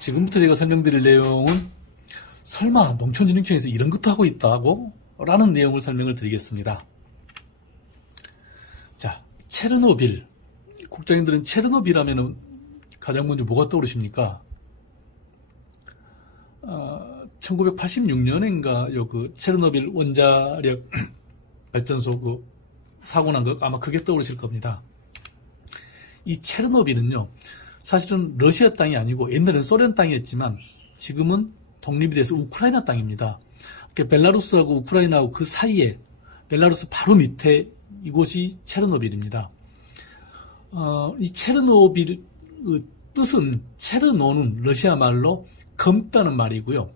지금부터 제가 설명드릴 내용은 설마 농촌진흥청에서 이런 것도 하고 있다고? 라는 내용을 설명을 드리겠습니다. 자, 체르노빌. 국장님들은 체르노빌 하면은 가장 먼저 뭐가 떠오르십니까? 1986년인가 그 체르노빌 원자력 발전소 그 사고 난 거 아마 그게 떠오르실 겁니다. 이 체르노빌은요, 사실은 러시아 땅이 아니고 옛날엔 소련 땅이었지만 지금은 독립이 돼서 우크라이나 땅입니다. 벨라루스하고 우크라이나하고 그 사이에 벨라루스 바로 밑에 이곳이 체르노빌입니다. 이 체르노빌 뜻은 체르노는 러시아 말로 검다는 말이고요.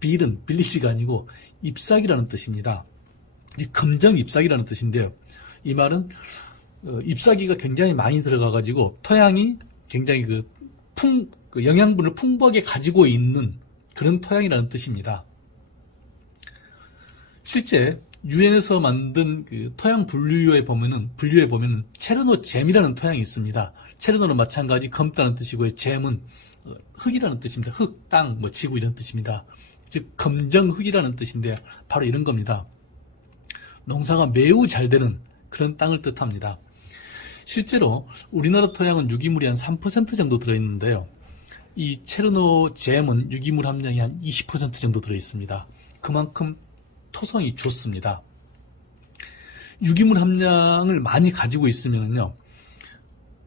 빌은 빌리지가 아니고 잎사귀라는 뜻입니다. 검정 잎사귀라는 뜻인데요. 이 말은 잎사귀가 굉장히 많이 들어가가지고 토양이 굉장히 그 영양분을 풍부하게 가지고 있는 그런 토양이라는 뜻입니다. 실제 유엔에서 만든 그 토양 분류에 보면은 체르노잼이라는 토양이 있습니다. 체르노는 마찬가지 검다는 뜻이고요. 잼은 흙이라는 뜻입니다. 흙, 땅, 지구 이런 뜻입니다. 즉 검정 흙이라는 뜻인데 바로 이런 겁니다. 농사가 매우 잘 되는 그런 땅을 뜻합니다. 실제로 우리나라 토양은 유기물이 한 3% 정도 들어있는데요. 이 체르노잼은 유기물 함량이 한 20% 정도 들어있습니다. 그만큼 토성이 좋습니다. 유기물 함량을 많이 가지고 있으면요,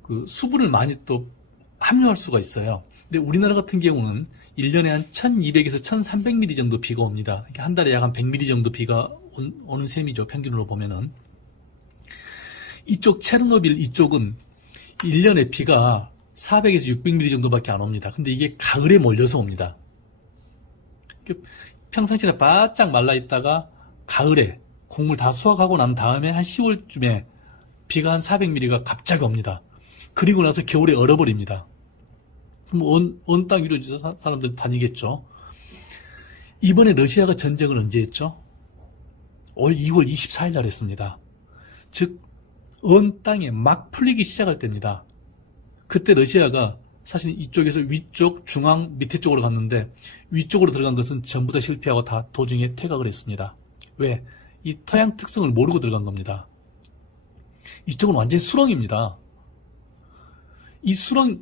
그 수분을 많이 또 함유할 수가 있어요. 근데 우리나라 같은 경우는 1년에 한 1200에서 1300mm 정도 비가 옵니다. 한 달에 약 한 100mm 정도 비가 오는 셈이죠. 평균으로 보면은. 이쪽 체르노빌 이쪽은 1년에 비가 400에서 600mm 정도밖에 안 옵니다. 근데 이게 가을에 몰려서 옵니다. 평상시에 바짝 말라 있다가 가을에 곡물 다 수확하고 난 다음에 한 10월쯤에 비가 한 400mm가 갑자기 옵니다. 그리고 나서 겨울에 얼어버립니다. 그럼 온 땅 위로 사람들 다니겠죠. 이번에 러시아가 전쟁을 언제 했죠? 올 2월 24일 날 했습니다. 즉 언 땅에 막 풀리기 시작할 때입니다. 그때 러시아가 사실 이쪽에서 위쪽, 중앙, 밑에 쪽으로 갔는데 위쪽으로 들어간 것은 전부 다 실패하고 다 도중에 퇴각을 했습니다. 왜? 이 토양 특성을 모르고 들어간 겁니다. 이쪽은 완전히 수렁입니다. 이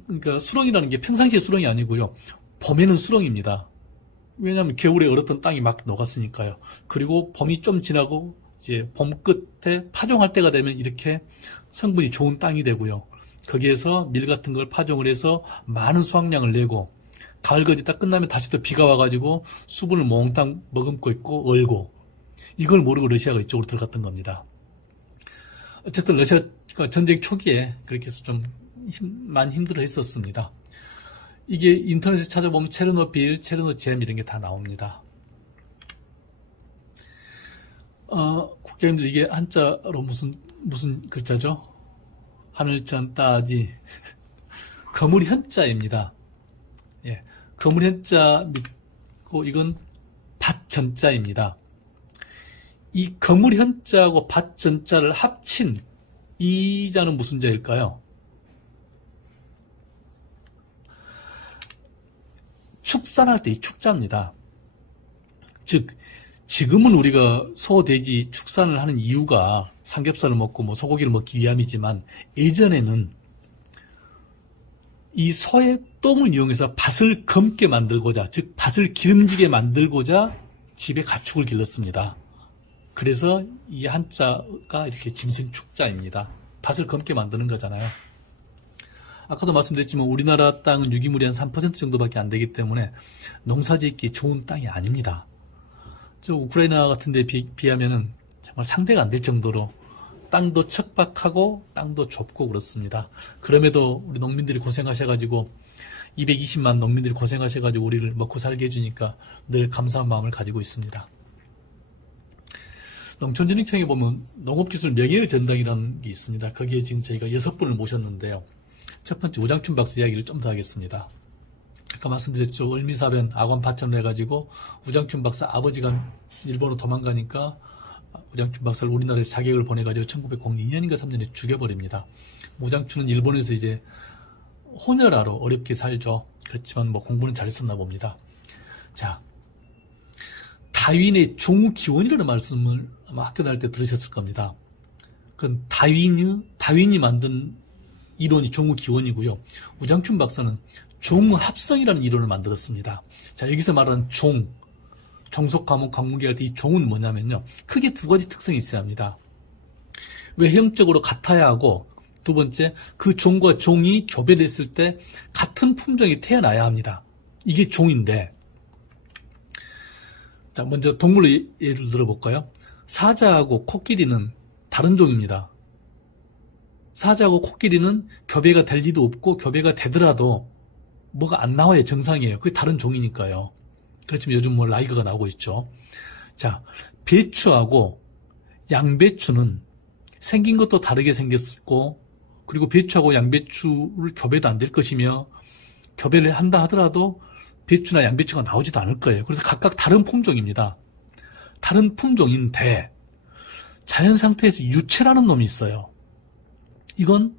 그러니까 수렁이라는 게 평상시에 수렁이 아니고요. 봄에는 수렁입니다. 왜냐하면 겨울에 얼었던 땅이 막 녹았으니까요. 그리고 봄이 좀 지나고 이제 봄 끝에 파종할 때가 되면 이렇게 성분이 좋은 땅이 되고요. 거기에서 밀 같은 걸 파종을 해서 많은 수확량을 내고 가을거지 딱 끝나면 다시 또 비가 와가지고 수분을 몽땅 머금고 있고 얼고, 이걸 모르고 러시아가 이쪽으로 들어갔던 겁니다. 어쨌든 러시아가 전쟁 초기에 그렇게 해서 좀 많이 힘들어 했었습니다. 이게 인터넷에 찾아보면 체르노빌, 체르노잼 이런 게 다 나옵니다. 국장님들 이게 한자로 무슨 글자죠? 하늘천 따지 거물 현자입니다. 예, 거물 현자 믿고 이건 밭전자입니다. 이 거물 현자하고 밭전자를 합친 이 자는 무슨 자일까요? 축산할 때 이 축자입니다. 즉 지금은 우리가 소, 돼지 축산을 하는 이유가 삼겹살을 먹고 소고기를 먹기 위함이지만 예전에는 이 소의 똥을 이용해서 밭을 검게 만들고자, 즉 밭을 기름지게 만들고자 집에 가축을 길렀습니다. 그래서 이 한자가 이렇게 짐승축자입니다. 밭을 검게 만드는 거잖아요. 아까도 말씀드렸지만 우리나라 땅은 유기물이 한 3% 정도밖에 안 되기 때문에 농사짓기 좋은 땅이 아닙니다. 저 우크라이나 같은 데 비하면은 정말 상대가 안 될 정도로 땅도 척박하고 땅도 좁고 그렇습니다. 그럼에도 우리 농민들이 고생하셔가지고 220만 농민들이 고생하셔가지고 우리를 먹고 살게 해주니까 늘 감사한 마음을 가지고 있습니다. 농촌진흥청에 보면 농업기술 명예의 전당이라는 게 있습니다. 거기에 지금 저희가 6분을 모셨는데요. 첫 번째 우장춘 박사 이야기를 좀 더 하겠습니다. 아까 말씀드렸죠. 을미사변 악원 파천을 해가지고 우장춘 박사 아버지가 일본으로 도망가니까 우장춘 박사를 우리나라에서 자객을 보내가지고 1902년인가 3년에 죽여버립니다. 우장춘은 일본에서 이제 혼혈아로 어렵게 살죠. 그렇지만 뭐 공부는 잘했었나 봅니다. 자, 다윈의 종기원이라는 말씀을 아마 학교 다닐 때 들으셨을 겁니다. 그건 다윈이 만든 이론이 종기원이고요. 우장춘 박사는 종합성이라는 이론을 만들었습니다. 자, 여기서 말하는 종속 과목 관문계 할 때 이 종은 뭐냐면요. 크게 두 가지 특성이 있어야 합니다. 외형적으로 같아야 하고, 두 번째, 그 종과 종이 교배됐을 때 같은 품종이 태어나야 합니다. 이게 종인데, 자, 먼저 동물로 예를 들어볼까요? 사자하고 코끼리는 다른 종입니다. 사자하고 코끼리는 교배가 될 리도 없고, 교배가 되더라도 뭐가 안 나와야 정상이에요. 그게 다른 종이니까요. 그렇지만 요즘 뭐 라이거가 나오고 있죠. 자, 배추하고 양배추는 생긴 것도 다르게 생겼고, 그리고 배추하고 양배추를 교배도 안 될 것이며, 교배를 한다 하더라도 배추나 양배추가 나오지도 않을 거예요. 그래서 각각 다른 품종입니다. 다른 품종인데 자연 상태에서 유체라는 놈이 있어요. 이건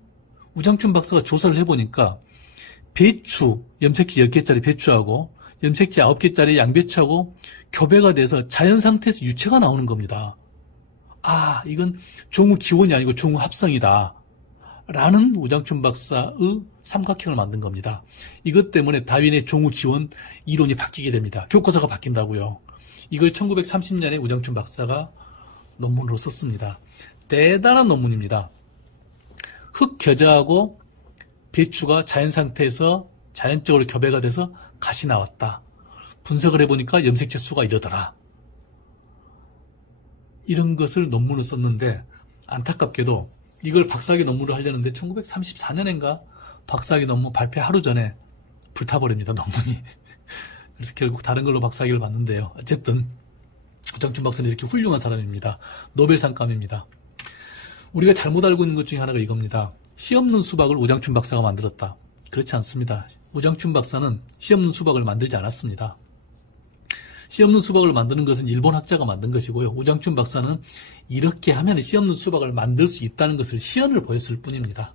우장춘 박사가 조사를 해보니까 배추, 염색지 10개짜리 배추하고 염색지 9개짜리 양배추하고 교배가 돼서 자연 상태에서 유체가 나오는 겁니다. 아, 이건 종의 기원이 아니고 종의 합성이다 라는 우장춘 박사의 삼각형을 만든 겁니다. 이것 때문에 다윈의 종의 기원 이론이 바뀌게 됩니다. 교과서가 바뀐다고요. 이걸 1930년에 우장춘 박사가 논문으로 썼습니다. 대단한 논문입니다. 흙 겨자하고 배추가 자연 상태에서 자연적으로 교배가 돼서 갓이 나왔다. 분석을 해보니까 염색체 수가 이러더라. 이런 것을 논문을 썼는데 안타깝게도 이걸 박사학위 논문으로 하려는데 1934년인가 박사학위 논문 발표 하루 전에 불타버립니다. 논문이. 그래서 결국 다른 걸로 박사학위를 받는데요. 어쨌든 우장춘 박사는 이렇게 훌륭한 사람입니다. 노벨상감입니다. 우리가 잘못 알고 있는 것 중에 하나가 이겁니다. 씨 없는 수박을 우장춘 박사가 만들었다. 그렇지 않습니다. 우장춘 박사는 씨 없는 수박을 만들지 않았습니다. 씨 없는 수박을 만드는 것은 일본 학자가 만든 것이고요. 우장춘 박사는 이렇게 하면 씨 없는 수박을 만들 수 있다는 것을 시연을 보였을 뿐입니다.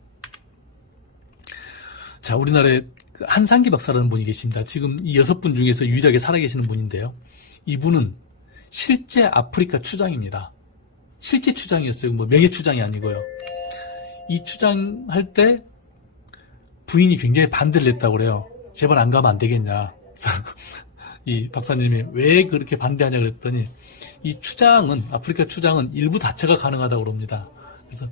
자, 우리나라에 한상기 박사라는 분이 계십니다. 지금 이 6분 중에서 유일하게 살아계시는 분인데요. 이분은 실제 아프리카 추장입니다. 실제 추장이었어요. 뭐 명예 추장이 아니고요. 이 추장할 때 부인이 굉장히 반대를 했다고 그래요. 제발 안 가면 안 되겠냐. 이 박사님이 왜 그렇게 반대하냐 그랬더니 이 추장은, 아프리카 추장은 일부 다처가 가능하다고 그럽니다. 그래서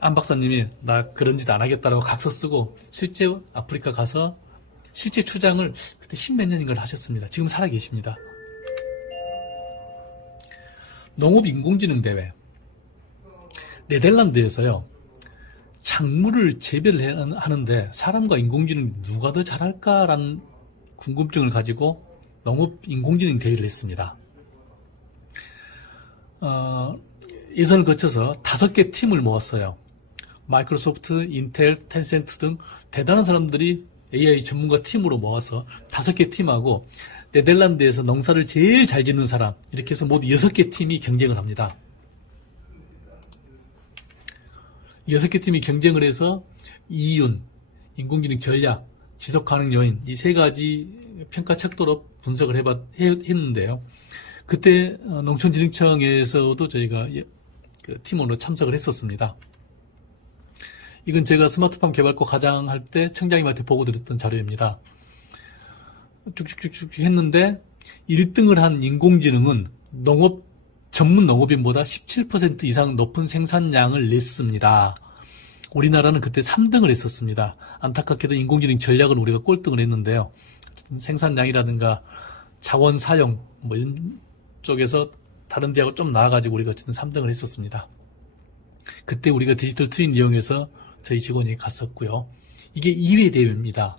안 박사님이 나 그런 짓 안 하겠다라고 각서 쓰고 실제 아프리카 가서 실제 추장을 그때 10몇 년인가를 하셨습니다. 지금 살아계십니다. 농업인공지능 대회. 네덜란드에서요. 작물을 재배를 하는데 사람과 인공지능 누가 더 잘할까라는 궁금증을 가지고 농업인공지능 대회를 했습니다. 예선을 거쳐서 5개 팀을 모았어요. 마이크로소프트, 인텔, 텐센트 등 대단한 사람들이 AI 전문가 팀으로 모아서 5개 팀하고 네덜란드에서 농사를 제일 잘 짓는 사람, 이렇게 해서 모두 6개 팀이 경쟁을 합니다. 6개 팀이 경쟁을 해서 이윤, 인공지능 전략, 지속가능 요인, 이 3가지 평가 척도로 분석을 했는데요. 그때 농촌진흥청에서도 저희가 팀으로 참석을 했었습니다. 이건 제가 스마트팜 개발과 과장할 때 청장님한테 보고 드렸던 자료입니다. 쭉쭉쭉쭉 했는데 1등을 한 인공지능은 전문 농업인보다 17% 이상 높은 생산량을 냈습니다. 우리나라는 그때 3등을 했었습니다. 안타깝게도 인공지능 전략은 우리가 꼴등을 했는데요. 생산량이라든가 자원 사용 뭐 이런 쪽에서 다른 데하고 좀 나아가지고 우리가 어쨌든 3등을 했었습니다. 그때 우리가 디지털 트윈 이용해서 저희 직원이 갔었고요. 이게 2회 대회입니다.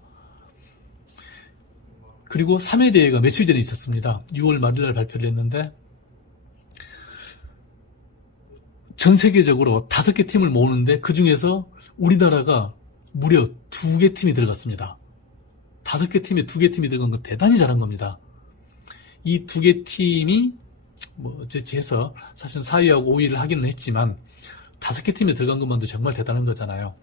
그리고 3회 대회가 며칠 전에 있었습니다. 6월 말일날 발표를 했는데 전 세계적으로 5개 팀을 모으는데 그 중에서 우리나라가 무려 2개 팀이 들어갔습니다. 5개 팀에 2개 팀이 들어간 건 대단히 잘한 겁니다. 이 2개 팀이 뭐 어찌 해서 사실 4위하고 5위를 하기는 했지만 5개 팀에 들어간 것만도 정말 대단한 거잖아요.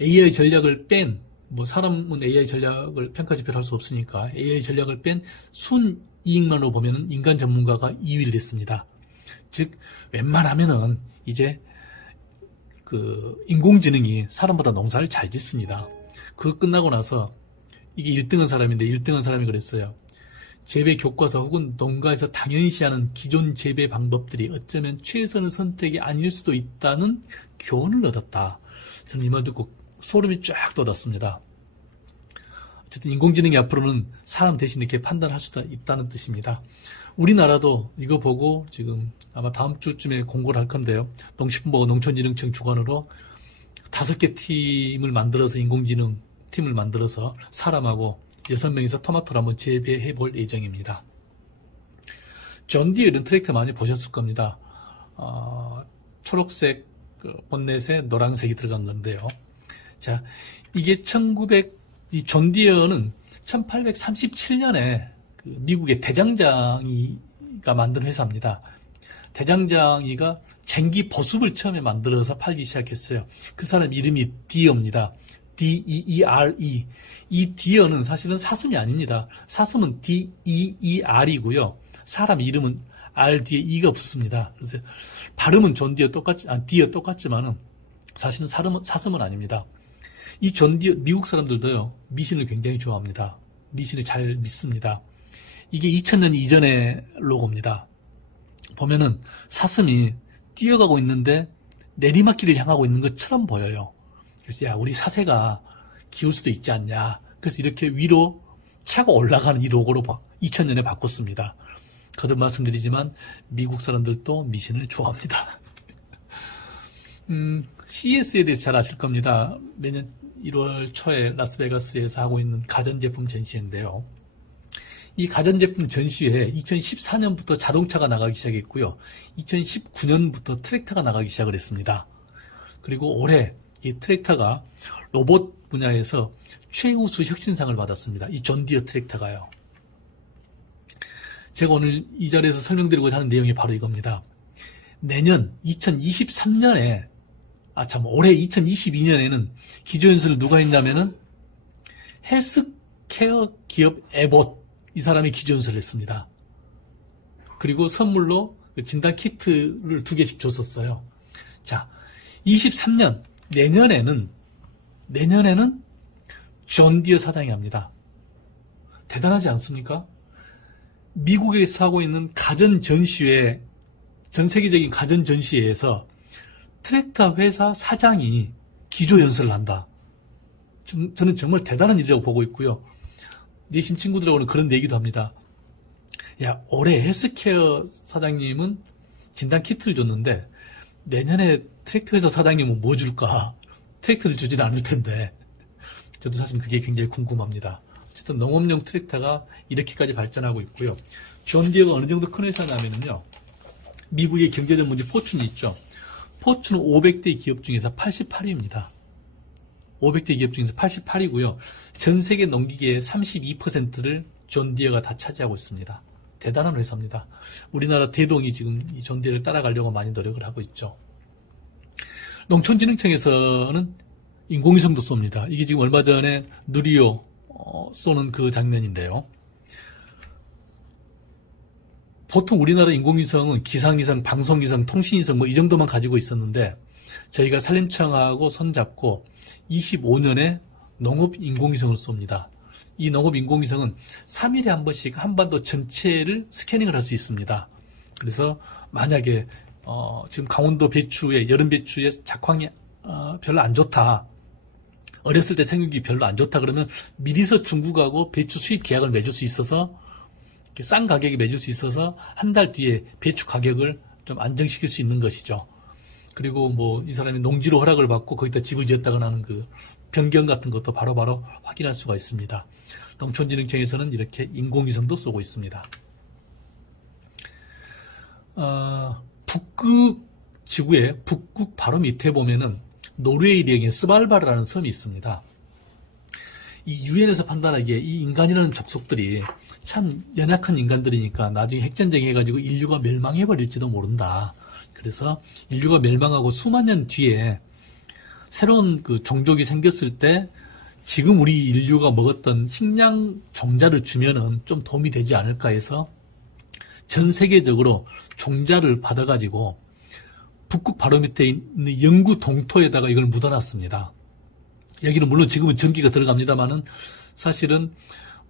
AI 전략을 뺀, 뭐 사람은 AI 전략을 평가지표를 할 수 없으니까 AI 전략을 뺀 순이익만으로 보면은 인간 전문가가 2위를 했습니다. 즉 웬만하면은 이제 그 인공지능이 사람보다 농사를 잘 짓습니다. 그거 끝나고 나서 이게 1등한 사람인데 1등한 사람이 그랬어요. 재배 교과서 혹은 농가에서 당연시하는 기존 재배 방법들이 어쩌면 최선의 선택이 아닐 수도 있다는 교훈을 얻었다. 저는 이 말 듣고 소름이 쫙 돋았습니다. 어쨌든 인공지능이 앞으로는 사람 대신 이렇게 판단할 수도 있다는 뜻입니다. 우리나라도 이거 보고 지금 아마 다음 주쯤에 공고를 할 건데요. 농식품부가 농촌진흥청 주관으로 5개 팀을 만들어서 인공지능 팀을 만들어서 사람하고 6명이서 토마토를 한번 재배해 볼 예정입니다. 존디어 이런 트랙터 많이 보셨을 겁니다. 초록색 본넷에 노란색이 들어간 건데요. 자, 이게 이 존디어는 1837년에 미국의 대장장이가 만든 회사입니다. 대장장이가 쟁기 보습을 처음에 만들어서 팔기 시작했어요. 그 사람 이름이 디어입니다. D-E-E-R-E. 이 디어는 사실은 사슴이 아닙니다. 사슴은 D-E-E-R이고요. 사람 이름은 R 뒤에 E가 붙습니다. 그래서 발음은 존 디어 디어 똑같지만은 사실은 사슴은 아닙니다. 이 존 디어, 미국 사람들도요, 미신을 굉장히 좋아합니다. 미신을 잘 믿습니다. 이게 2000년 이전의 로고입니다. 보면은 사슴이 뛰어가고 있는데 내리막길을 향하고 있는 것처럼 보여요. 그래서 야, 우리 사세가 기울 수도 있지 않냐. 그래서 이렇게 위로 차고 올라가는 이 로고로 2000년에 바꿨습니다. 거듭 말씀드리지만 미국 사람들도 미신을 좋아합니다. CES에 대해서 잘 아실 겁니다. 매년 1월 초에 라스베가스에서 하고 있는 가전제품 전시회인데요. 이 가전제품 전시회에 2014년부터 자동차가 나가기 시작했고요. 2019년부터 트랙터가 나가기 시작을 했습니다. 그리고 올해 이 트랙터가 로봇 분야에서 최우수 혁신상을 받았습니다. 이 존디어 트랙터가요. 제가 오늘 이 자리에서 설명드리고자 하는 내용이 바로 이겁니다. 내년 2023년에 올해 2022년에는 기조연설을 누가 했냐면은 헬스케어 기업 에봇, 이 사람이 기조연설을 했습니다. 그리고 선물로 진단 키트를 2개씩 줬었어요. 자, 23년 내년에는 존디어 사장이 합니다. 대단하지 않습니까? 미국에서 하고 있는 가전 전시회, 전 세계적인 가전 전시회에서 트랙터 회사 사장이 기조 연설을 한다. 저는 정말 대단한 일이라고 보고 있고요. 내심 친구들하고는 그런 얘기도 합니다. 야, 올해 헬스케어 사장님은 진단 키트를 줬는데 내년에 트랙터 회사 사장님은 뭐 줄까? 트랙터를 주진 않을 텐데. 저도 사실 그게 굉장히 궁금합니다. 어쨌든 농업용 트랙터가 이렇게까지 발전하고 있고요. 존 디어가 어느 정도 큰 회사냐면요. 미국의 경제 전문지 포춘이 있죠. 포춘은 500대 기업 중에서 88위입니다. 500대 기업 중에서 88위고요. 전 세계 농기계의 32%를 존 디어가 다 차지하고 있습니다. 대단한 회사입니다. 우리나라 대동이 지금 이 존 디어를 따라가려고 많이 노력을 하고 있죠. 농촌진흥청에서는 인공위성도 쏩니다. 이게 지금 얼마 전에 누리호 쏘는 그 장면인데요. 보통 우리나라 인공위성은 기상위성, 방송위성, 통신위성 뭐 이 정도만 가지고 있었는데 저희가 산림청하고 손잡고 25년에 농업인공위성을 쏩니다. 이 농업인공위성은 3일에 한 번씩 한반도 전체를 스캐닝을 할 수 있습니다. 그래서 만약에 지금 강원도 배추에 여름 배추에 작황이 별로 안 좋다. 어렸을 때 생육이 별로 안 좋다 그러면 미리서 중국하고 배추 수입 계약을 맺을 수 있어서 싼 가격에 맺을 수 있어서 한 달 뒤에 배추 가격을 좀 안정시킬 수 있는 것이죠. 그리고 뭐 이 사람이 농지로 허락을 받고 거기다 집을 지었다거나 하는 그 변경 같은 것도 바로바로 확인할 수가 있습니다. 농촌진흥청에서는 이렇게 인공위성도 쏘고 있습니다. 북극 지구의 북극 바로 밑에 보면은 노르웨이령의 스발바르라는 섬이 있습니다. 이 유엔에서 판단하기에 이 인간이라는 족속들이 참 연약한 인간들이니까 나중에 핵전쟁 해가지고 인류가 멸망해버릴지도 모른다. 그래서 인류가 멸망하고 수만 년 뒤에 새로운 그 종족이 생겼을 때 지금 우리 인류가 먹었던 식량 종자를 주면은 좀 도움이 되지 않을까 해서 전 세계적으로 종자를 받아가지고 북극 바로 밑에 있는 영구 동토에다가 이걸 묻어놨습니다. 여기는 물론 지금은 전기가 들어갑니다만은 사실은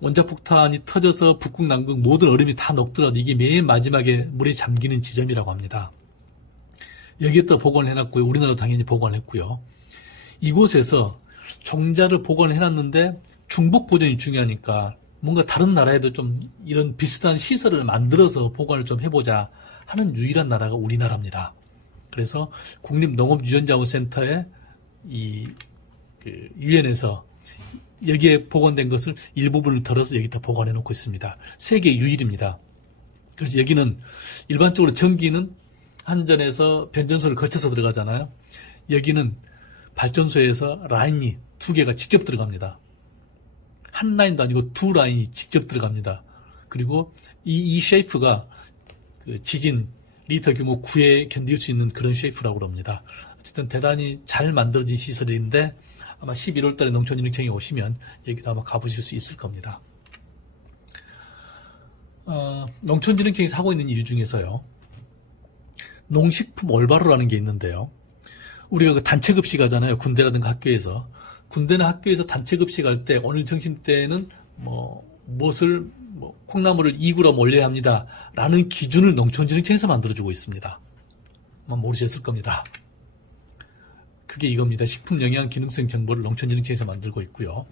원자폭탄이 터져서 북극, 남극 모든 얼음이 다 녹더라도 이게 맨 마지막에 물에 잠기는 지점이라고 합니다. 여기에다 보관을 해놨고요. 우리나라도 당연히 보관을 했고요. 이곳에서 종자를 보관을 해놨는데 중복 보존이 중요하니까 뭔가 다른 나라에도 좀 이런 비슷한 시설을 만들어서 보관을 좀 해보자 하는 유일한 나라가 우리나라입니다. 그래서 국립농업유전자원센터에 유엔에서 여기에 보관된 것을 일부분을 덜어서 여기다 보관해 놓고 있습니다. 세계 유일입니다. 그래서 여기는 일반적으로 전기는 한전에서 변전소를 거쳐서 들어가잖아요. 여기는 발전소에서 라인이 2개가 직접 들어갑니다. 한 라인도 아니고 2 라인이 직접 들어갑니다. 그리고 이 쉐이프가 그 지진 리터 규모 9에 견딜 수 있는 그런 쉐이프라고 합니다. 어쨌든 대단히 잘 만들어진 시설인데 아마 11월 달에 농촌진흥청에 오시면 여기도 아마 가보실 수 있을 겁니다. 농촌진흥청에서 하고 있는 일 중에서요. 농식품 올바로라는 게 있는데요. 우리가 그 단체급식 하잖아요. 군대라든가 학교에서. 군대나 학교에서 단체급식 할 때 오늘 점심때는 무엇을 콩나물을 2g 올려야 합니다. 라는 기준을 농촌진흥청에서 만들어주고 있습니다. 아마 모르셨을 겁니다. 그게 이겁니다. 식품영양기능성 정보를 농촌진흥청에서 만들고 있고요.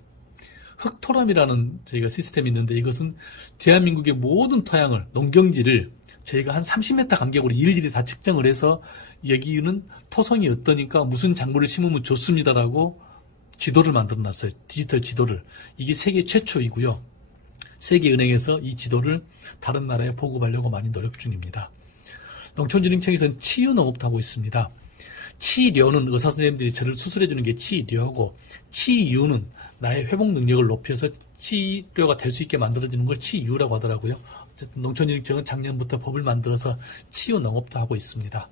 흑토람이라는 저희가 시스템이 있는데 이것은 대한민국의 모든 토양을, 농경지를 저희가 한 30m 간격으로 일일이 다 측정을 해서 여기는 토성이 어떠니까 무슨 작물을 심으면 좋습니다라고 지도를 만들어 놨어요. 디지털 지도를. 이게 세계 최초이고요. 세계은행에서 이 지도를 다른 나라에 보급하려고 많이 노력 중입니다. 농촌진흥청에서는 치유농업도 하고 있습니다. 치료는 의사선생님들이 저를 수술해주는 게 치료고, 치유는 나의 회복 능력을 높여서 치료가 될 수 있게 만들어지는 걸 치유라고 하더라고요. 어쨌든 농촌진흥청은 작년부터 법을 만들어서 치유농업도 하고 있습니다.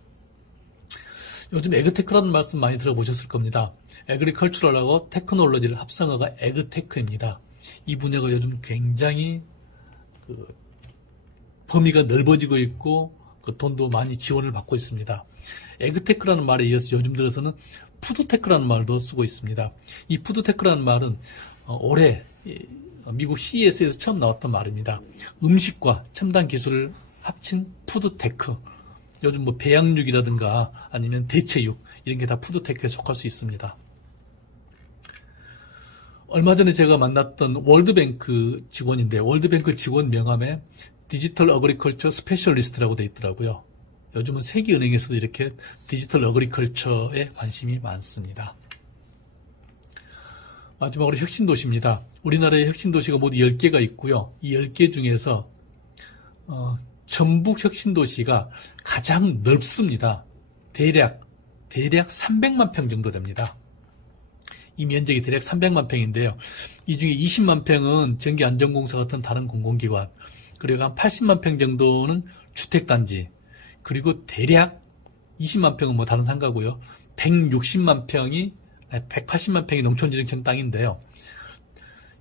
요즘 에그테크라는 말씀 많이 들어보셨을 겁니다. 에그리컬처럴하고 테크놀로지를 합성어가 에그테크입니다. 이 분야가 요즘 굉장히 범위가 넓어지고 있고 돈도 많이 지원을 받고 있습니다. 에그테크라는 말에 이어서 요즘 들어서는 푸드테크라는 말도 쓰고 있습니다. 이 푸드테크라는 말은 올해 미국 CES에서 처음 나왔던 말입니다. 음식과 첨단 기술을 합친 푸드테크. 요즘 배양육이라든가 아니면 대체육 이런 게 다 푸드테크에 속할 수 있습니다. 얼마 전에 제가 만났던 월드뱅크 직원인데 월드뱅크 직원 명함에 디지털 어그리컬처 스페셜리스트라고 되어 있더라고요. 요즘은 세계은행에서도 이렇게 디지털 어그리컬처에 관심이 많습니다. 마지막으로 혁신도시입니다. 우리나라의 혁신도시가 모두 10개가 있고요. 이 10개 중에서 전북 혁신도시가 가장 넓습니다. 대략 300만 평 정도 됩니다. 이 면적이 대략 300만 평인데요. 이 중에 20만 평은 전기안전공사 같은 다른 공공기관, 그리고 한 80만 평 정도는 주택단지, 그리고 대략 20만 평은 다른 상가고요. 180만 평이 농촌진흥청 땅인데요.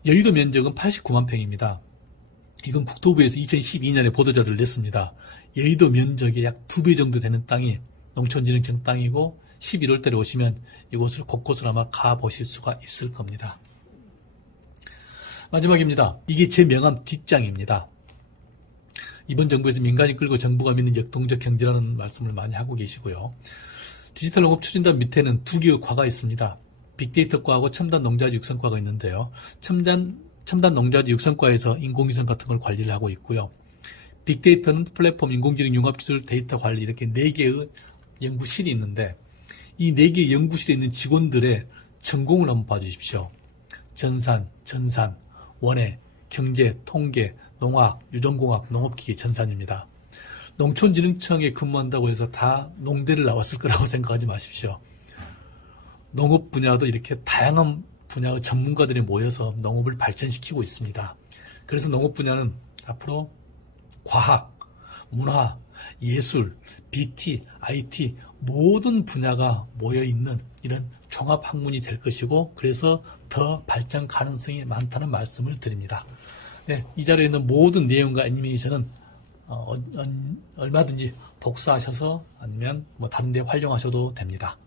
여의도 면적은 89만 평입니다. 이건 국토부에서 2012년에 보도자료를 냈습니다. 여의도 면적의 약 2배 정도 되는 땅이 농촌진흥청 땅이고 11월 달에 오시면 이곳을 곳곳을 아마 가보실 수가 있을 겁니다. 마지막입니다. 이게 제 명함 뒷장입니다. 이번 정부에서 민간이 끌고 정부가 믿는 역동적 경제라는 말씀을 많이 하고 계시고요. 디지털 농업 추진단 밑에는 2개의 과가 있습니다. 빅데이터과하고 첨단 농자재 육성과가 있는데요. 첨단 농자재 육성과에서 인공위성 같은 걸 관리를 하고 있고요. 빅데이터는 플랫폼, 인공지능, 융합기술, 데이터 관리 이렇게 4개의 연구실이 있는데 이 4개의 연구실에 있는 직원들의 전공을 한번 봐주십시오. 전산, 원예, 경제, 통계, 농학, 유전공학, 농업기계, 전산입니다. 농촌진흥청에 근무한다고 해서 다 농대를 나왔을 거라고 생각하지 마십시오. 농업 분야도 이렇게 다양한 분야의 전문가들이 모여서 농업을 발전시키고 있습니다. 그래서 농업 분야는 앞으로 과학, 문화, 예술, BT, IT 모든 분야가 모여있는 이런 종합학문이 될 것이고 그래서 더 발전 가능성이 많다는 말씀을 드립니다. 네, 이 자료에 있는 모든 내용과 애니메이션은 얼마든지 복사하셔서 아니면 뭐 다른 데 활용하셔도 됩니다.